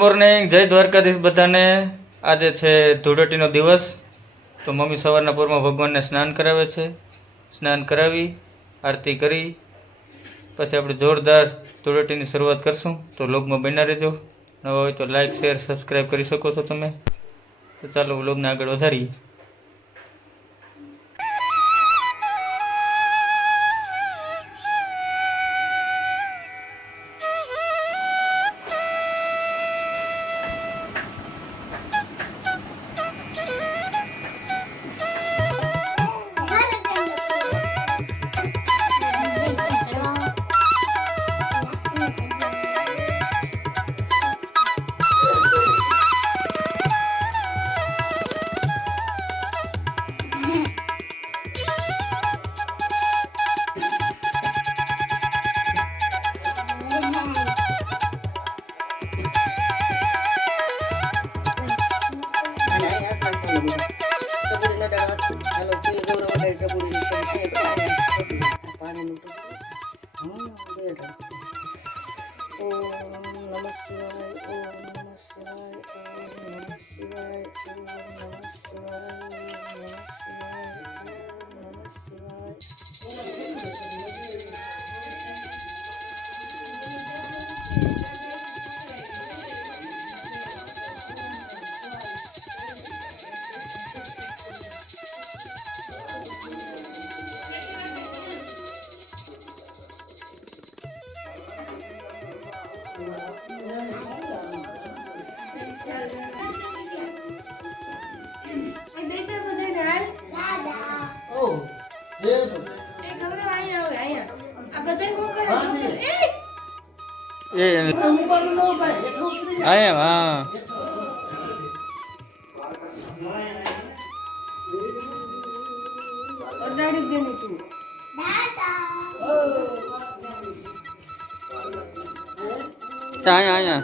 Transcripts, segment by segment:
Morning જય દ્વારકાધીશ બધાને. આજે છે ધૂળેટીનો દિવસ. તો મમ્મી સવારના પૂરમાં ભગવાનને સ્નાન કરાવે છે. સ્નાન કરાવી, આરતી કરી. પછી આપણે જોરદાર ધૂળેટીની શરૂઆત કરશું. તો લોગમાં બન્યા રહેજો. નવા હોય તો લાઇક શેર સબસ્ક્રાઈબ કરી શકો છો તમે. તો ચાલો વ્લોગને આગળ વધારીએ. Böyle. Om Namah Shivaya, Om Namah Shivaya, Om Namah Shivaya, Om Namah Shivaya, Om Namah Shivaya. હા. એમ હા અહીંયા અહીંયા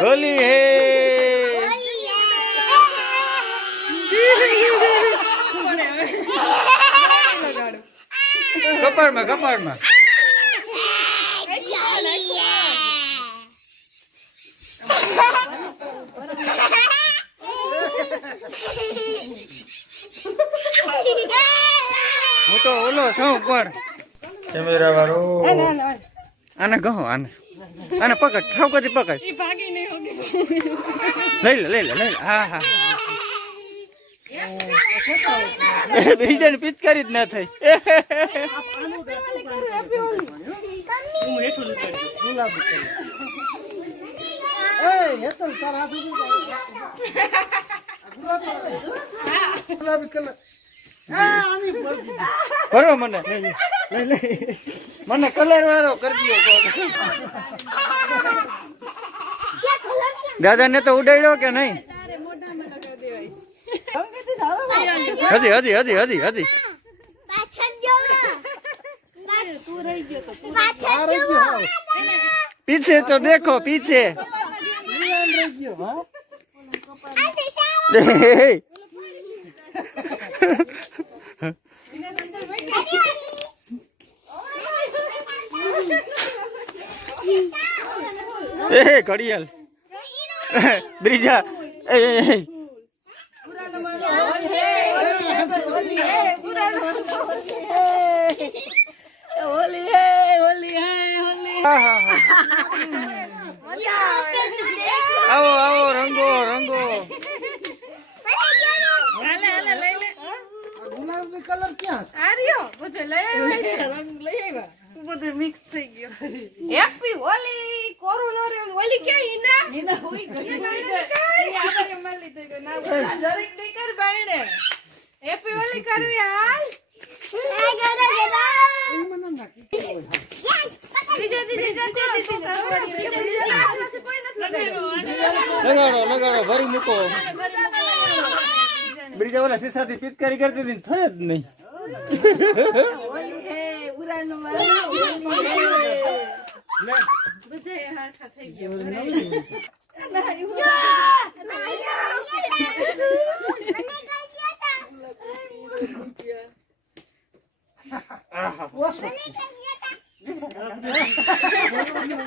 હોલી હે કપાળમાં કપાળમાં હું તો ઓલો છું પણ. કેમેરા વાળો આને કહો આને. આને પકડ ઠાવકાથી પકડ. લઈ લે લઈ લે લઈ લે. હા હા. બીજાની પિચકારી જ ના દે. ભરો મને. મને કલર વાળો કરજો દાદા ને તો ઉડાડ્યો કે નહીં? હજી હજી હજી હજી હજી. પાછળ જોવો પાછળ આ રહી ગયો હાવ. પીછે તો દેખો પીછે. બ્રીજા. રહી ગયો. આવો આવો રંગો રંગો. આ ગુલાબી કલર ક્યાં હેપી હોલી કોરોના રે હોલી કે ઈના ઈના હોઈ ગઈ જરીક નહીં કર. બાયણે. હેપી હોલી કરવી હાલ. એ મને નાખી લગાડો લગાડો ભરી મૂકો બ્રિજા ઓલા શીશાથી પિચકારી કરતી હતી ને થયો જ નહીં. હોલી ગયા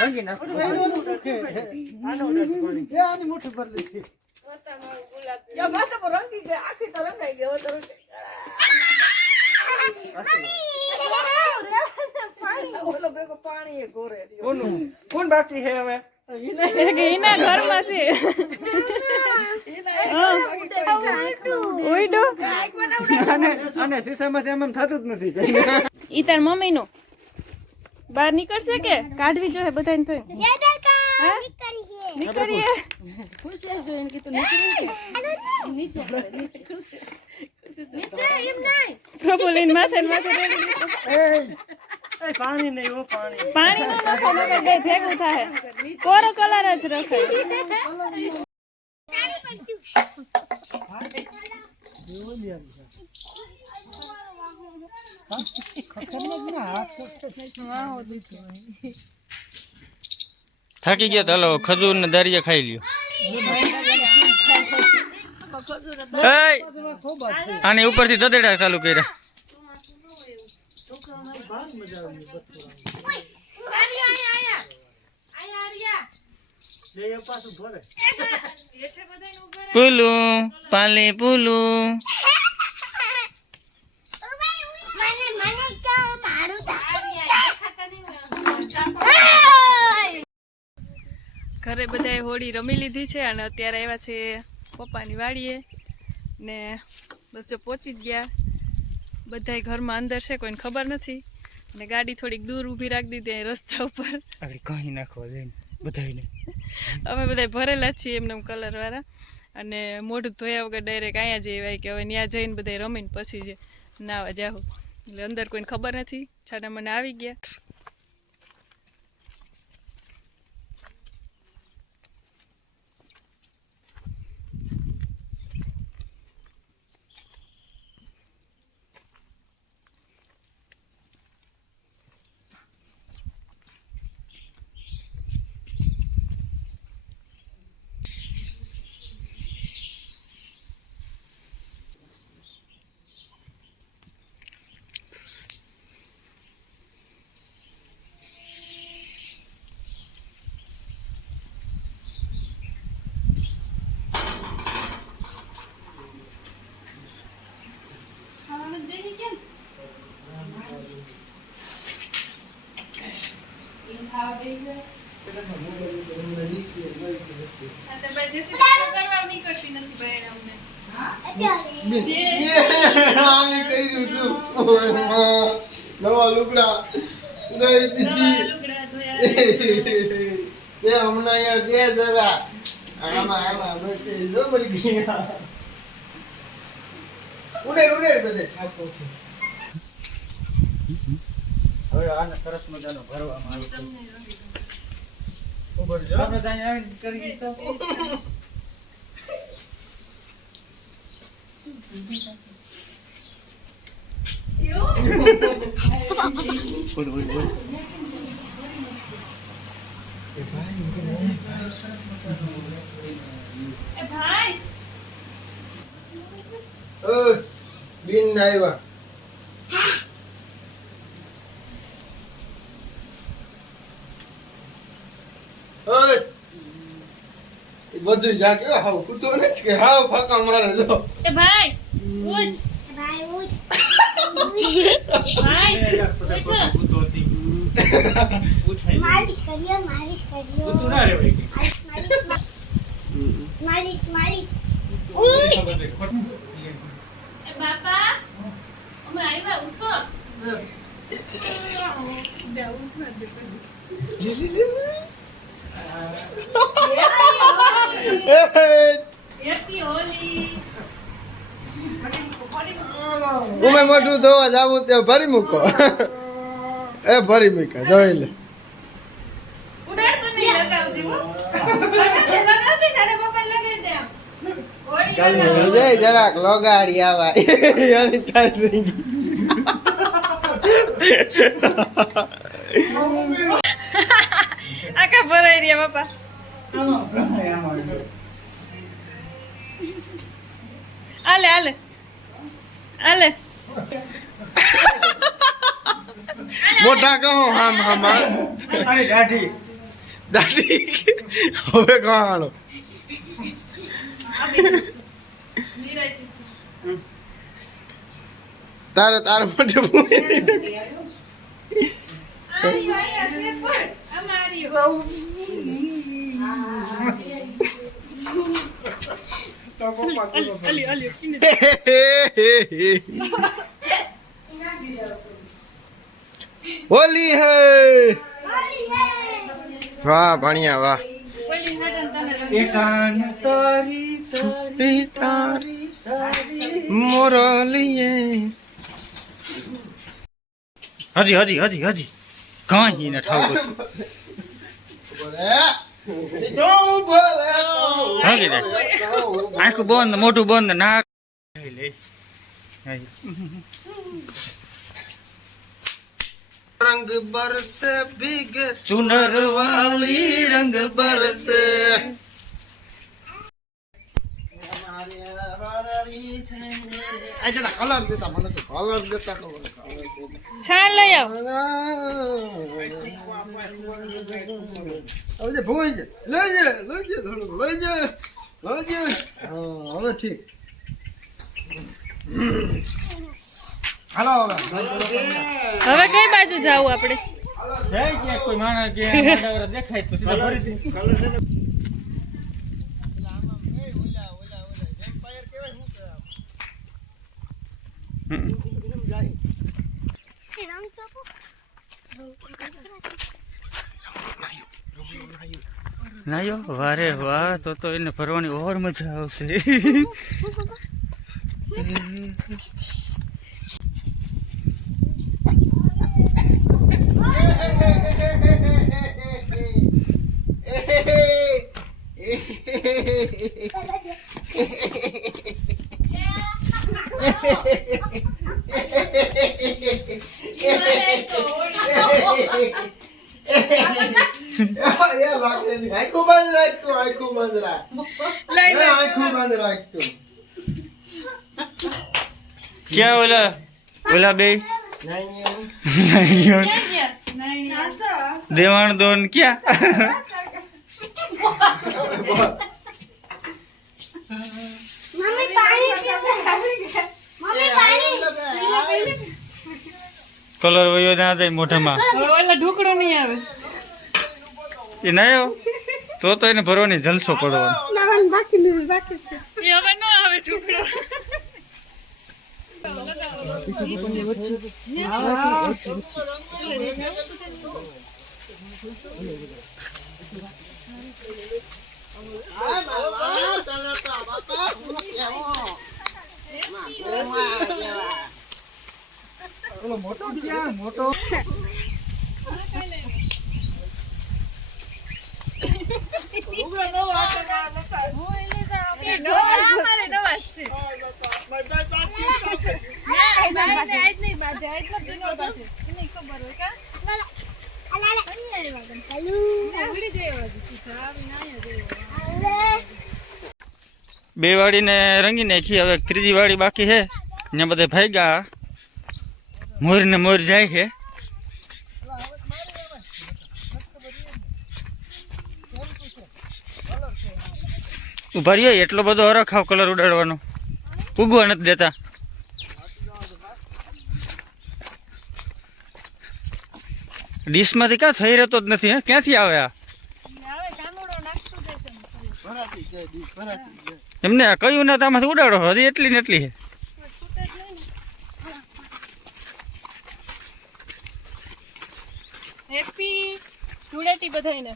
રંગી નાખો એ આની મુઠ્ઠી ભર લીધી યા માથે પર રંગી ગઈ આખી તો રંગાઈ ભેગો પાણી કોણ બાકી છે હવે? એના ઘરમાં છે. આને શીશામાંથી એમ એમ થતું જ નથી. ઈ તાર મમ્મી નું બહાર નીકળશે કે? કાઢવી જોઈએ બધાને થઈ નીકળીએ. માથે રેડી દીધું. પાણી નો નાખો નકર બે ભેગું થાય. કોરો કલર જ રખે. થાકી ગયા તો હાલો ખજૂર ને દારિયા ખાઈ લ્યો. આની ઉપરથી દદેડા ચાલુ કર્યા. પુલું પાલી પુલું. ઘરે બધાએ હોળી રમી લીધી છે અને અત્યારે આવ્યા છે પપ્પાની વાડીએ. ને બસ જો પહોંચી જ ગયા. બધાય ઘરમાં અંદર છે કોઈને ખબર નથી. ને ગાડી થોડીક દૂર ઊભી રાખી દીધી અહીં રસ્તા ઉપર. કહી નાખવા જઈને બધાને અમે બધા ભરેલા જ છીએ એમને કલરવાળા અને મોઢું ધોયા વગર ડાયરેક્ટ અહીંયા જઈ આવ્યા કે હવે ત્યાં જઈને બધા રમીને પછી જે નાવા જાહું. એટલે અંદર કોઈને ખબર નથી. છાડા મને આવી ગયા. કર્યું છું નવા લુગડા તે હમણાં અહીંયા બે જરા આમાં આમાં જો મળી ગયા ઉડેર ઉડેર બધે, છાપો છે. હવે આને સરસ મજાનો ભરવામાં આવે છે. ઉપર જો આપણે ત્યાં આવીને કરી તો. ભાઈ ઓય બિન ના આવ્યા ઓય એ બધું જાગે. હાવ કૂતો ને કે હાવ ફાકા મારે જો એ ભાઈ ઉઠ. ભાઈ ઉઠ. ભાઈ ઉઠ. માલિશ કર્યો માલિશ કર્યો તું ના રે ભાઈ માલિશ માલિશ માલિશ. ઉઠ. એ બાપા અમે આવ્યા ઉઠો. હેપી હોલી ઉમે મોઢું ધોવા જાવું ત્યાં ભરી મૂકો. એ ભરી મૂકા જોઈ લે. જય જરાક લોગાડી આવા એની ટાઈટ થઈ ગઈ. આખા ભરાઈ રહ્યા બાપા આલે આલે આલે મોટા કહો હામ હામ દાઢી. દાઢી. દાદી હવે નિરાંતે. તારે તારે મોઢે ભૂલી આર્યો, આર્યો, છે પણ. આમાં આર્યો. આલી આલી પીને હોલી હે! વાહ ભણિયા વાહ. ઓલી હાડન તને રંગ. એકાન તારી તારી તારી તારી મોરલીએ. હજી હજી હજી હજી. કાંઈ ને ઠાવું આખું બંધ મોટું બંધ નાક. લે રંગ બરસે ભીગે ચુનર વાલી રંગ બરસે કલર દેતા મને તો કલર દેતા છાણ લઈ આવ હવે ભૂઈ લઈ જે લઈ જે થોડું લઈ જે લઈ જે હા હવે ઠીક હાલો હવે હવે કઈ બાજુ જાવું આપણે? કોઈ માણસ દેખાય તો સીધા. નાયો વારે વાહ તો તો એને ફરવાની ઓર મજા આવશે. આખું બંધ રાખતું આખું બંધ રાખ આખું બંધ રાખતું ક્યાં ઓલા ઓલા બે ક્યાં ગયા? દેવાણ દોન ક્યાં? મમ્મી પાણી પીવે. મમ્મી પાણી. કલર વયો ના જાય મોઢામાં. ઓલા ઢોકળો નહીં આવે. એ ના આવ્યો તો તો એને ભરવાની જલસો પડવાનો. એ હવે ન આવે ઢોકળો. આ બાપા, તને તો બાપા, હું કેવો? માં ગોવા જેવા. અમારે નવા જ છે બાઈને આજ નહીં બાંધે આજ નથી નો બાંધે એને ખબર હોય કા ઉડી જાય હજી સીધા આવીને અહીંયા જાય બે વાડીને રંગી નાખી હવે ત્રીજી વાળી બાકી છે. ને બધા ભાગ્યા. મોર ને મોર જાય છે. ઊભા રહ્યો એટલો બધો હરખાવ કલર ઉડાડવાનો. ઉગવા નથી દેતા. ડીશમાંથી ક્યાં થઈ રહેતો જ નથી હે? ક્યાંથી આવે આ. એમને કયું ના તામાંથી ઉડાડો હજી એટલી ને એટલી છે છૂટે ને હેપી ધૂળેટી બધાયને.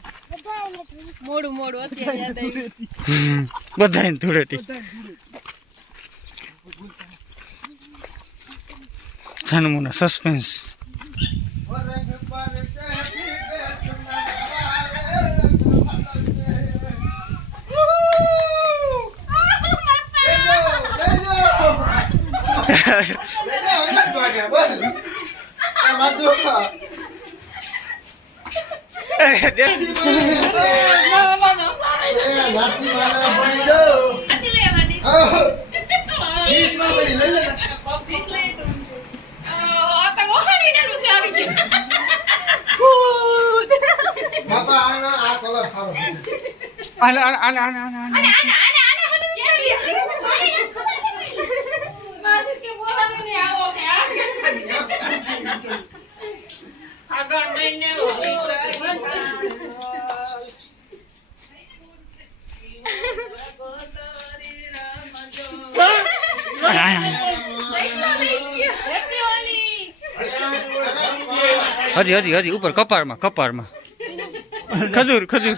મોડું મોડું અત્યારે યાદ આવ્યું બધાને ધૂળેટી. છાનમુના સસ્પેન્સ વારે. બેજો, બેજો. બેજો, અહીંયા જ વાગ્યા, બોલ. આ માધુ. એ નાથી માના ભાઈ જો. આહ. ખીસમાં પડી લઈ લે. બાપા આનો આ કલર સારો છે. આલે, આલે, આલે, આલે, આલે, આલે. હજી હજી હજી, ઉપર, કપાળમાં કપાળમાં. ખજૂર ખજૂર.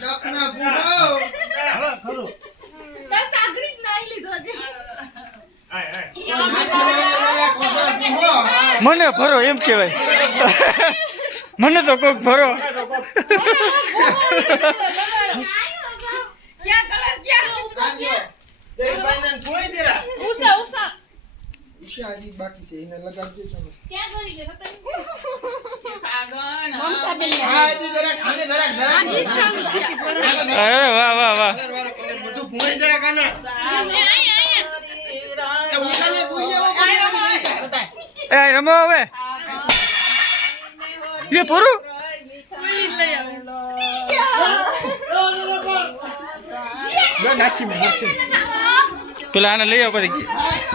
માના ભરો, એમ કહેવાય. મને તો કોક ભરો. દેરા. ઉષા. ઈચ્છા હજી બાકી છે એને લગાવજો તમે ક્યાં છે અરે વાહ વાહ વાહ બધું રમો હવે એ પૂરું માં નાથી પેલા આને લઈ આવ પછી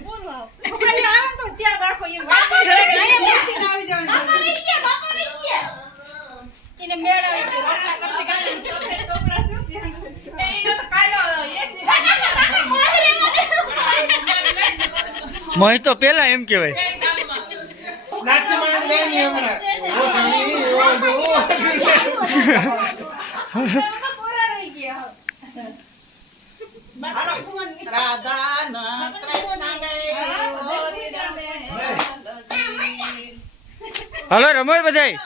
હમણાં તો પેલા એમ કેવાય હલો રમો બધાય.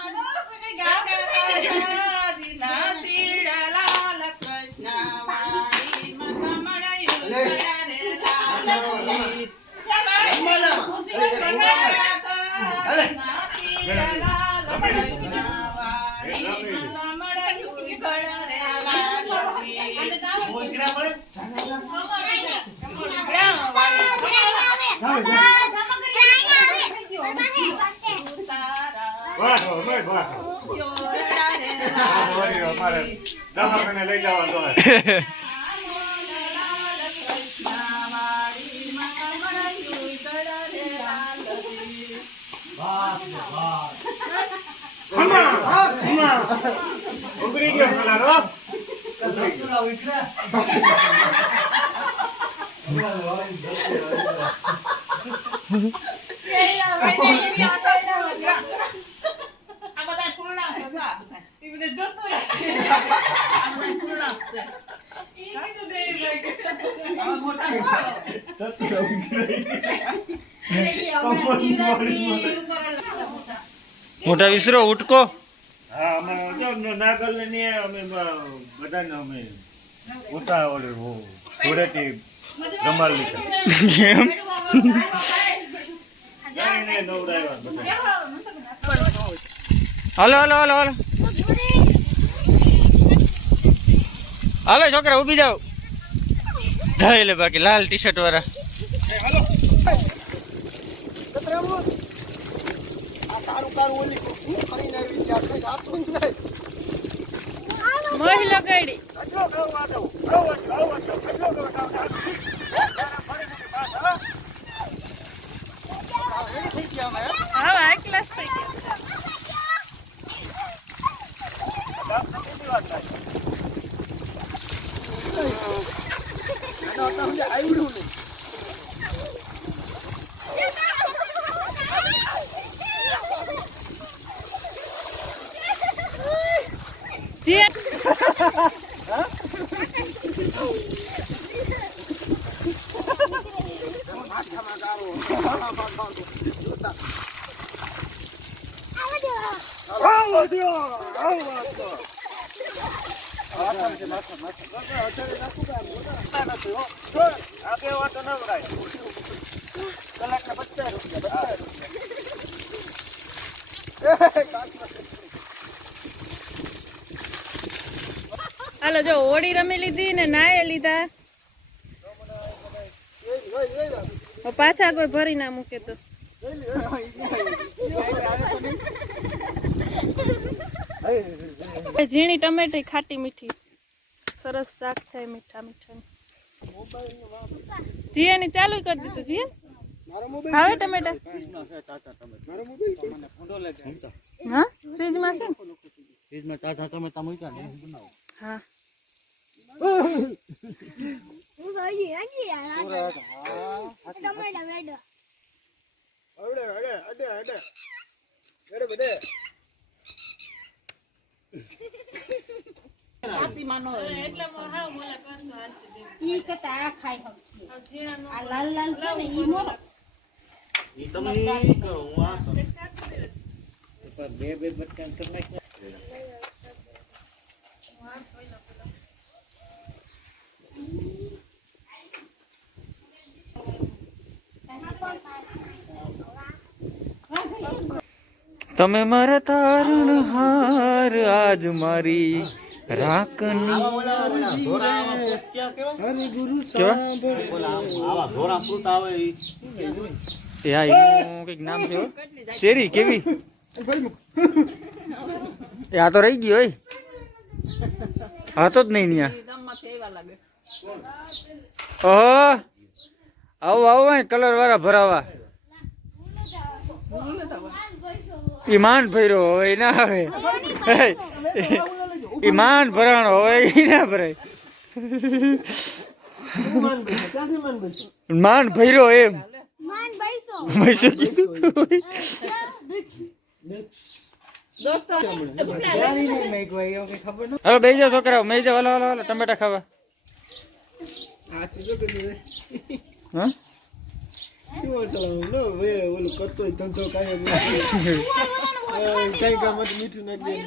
લઈ જવાનો Bate, bate. બધે જતું રહેશે ઈ કીધું દેવી મોટા વિસરો ઉટકો. હા અમે જો નાગલ ને અમે બધાને અમે ઉતા ઓલે ધૂળેટી રમાલ નવડાવ્યા હાલો હાલો હાલો હાલો. હાલો છોકરા ઊભી જાઓ. થાય લે બાકી લાલ ટી શર્ટ વાળા. તારું તારું ઓલી હું કરીને આવી ત્યાં કઈ જાતું જ નહીં. મોહ લગાડી. હા? આ ક્લાસ થઈ ગયો આવડ્યું નહીં. જે આ બે વાતો નવડાય હાલો જો હોળી રમી લીધી ને નાય લીધા. પાછા કોઈ ભરી ના મૂકે તો. ઝીણી ટમેટી ખાટી મીઠી. સરસ શાક થાય મીઠા મીઠા જીયાની ચાલુ કરી દીધું જીએ હવે ટમેટા? હા? ફ્રીજમાં છે? ને? ફ્રીજમાં તાજા ટમેટા મૂક્યા ને હું. બનાવું હા હું ભાઈ હજી યાર ટમેટા મેડો અડે અડે અડે અડે અડે બધે ઈ કતા આ ખાઈ હક આ લાલ લાલ છે ને ઈ મોરો ઈ તમે ઈ કરો હું આ કરું. ઉપર બે બે બટકા કરી નાખ્યા તમે મારા તારણ હાર આજ મારી રાખની ઓલા ઓલા ધોરા આવા પોપટિયા કેવા હરે ગુરુ કેવા? ઓલા આવા ધોરા ફ્રૂટ આવે ઈ એ હા એનું કંઈક નામ છે હો. ચેરી કેવી? એ આ તો રહી ગઈ હોય હતો જ નહીં ત્યાં ઓહો. આવો આવો કલર વાળા ભરાવા. ઈ માંડ ભર્યો હવે ના આવે. ઈ માંડ ભરાણો હવે ના ભરાય. માન ભર્યો એમ. માન કીધું હવે બે જાઓ છોકરાઓ મેં ટમેટા ખાવા. હા કેવો ચલાવ લો વે ઓલું કરતો હોય ધંધો. એ કઈ કામ માટે મીઠું નાખી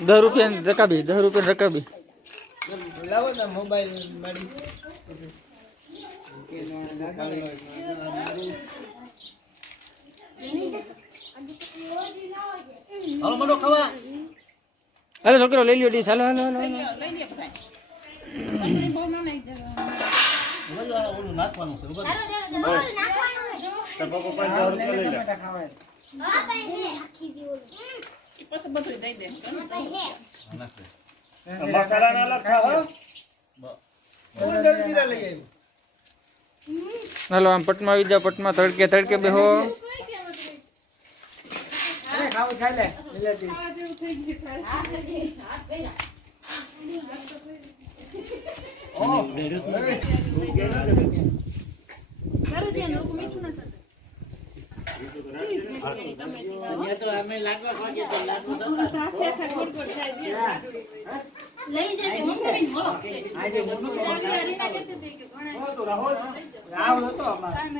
દસ રૂપિયા રકાબી દસ રૂપિયા રકાબી લાવો ને મોબાઈલ મારી હાલો છોકરો લઈ લ્યો ડીશ. હાલો હાલો હાલો હાલો. આમ પટમાં આવી જાઓ પટમાં તડકે તડકે બેહો ખાવું ખાઈ લે લીલાજી હાથ દે, હાથ પહેરા. અહીંયા તો અમે લાડવા ખાઈએ તો લાડુ નતા. લઈ જજે મમ્મી બોલો આજે મોટું રાહુલ હતો અમારે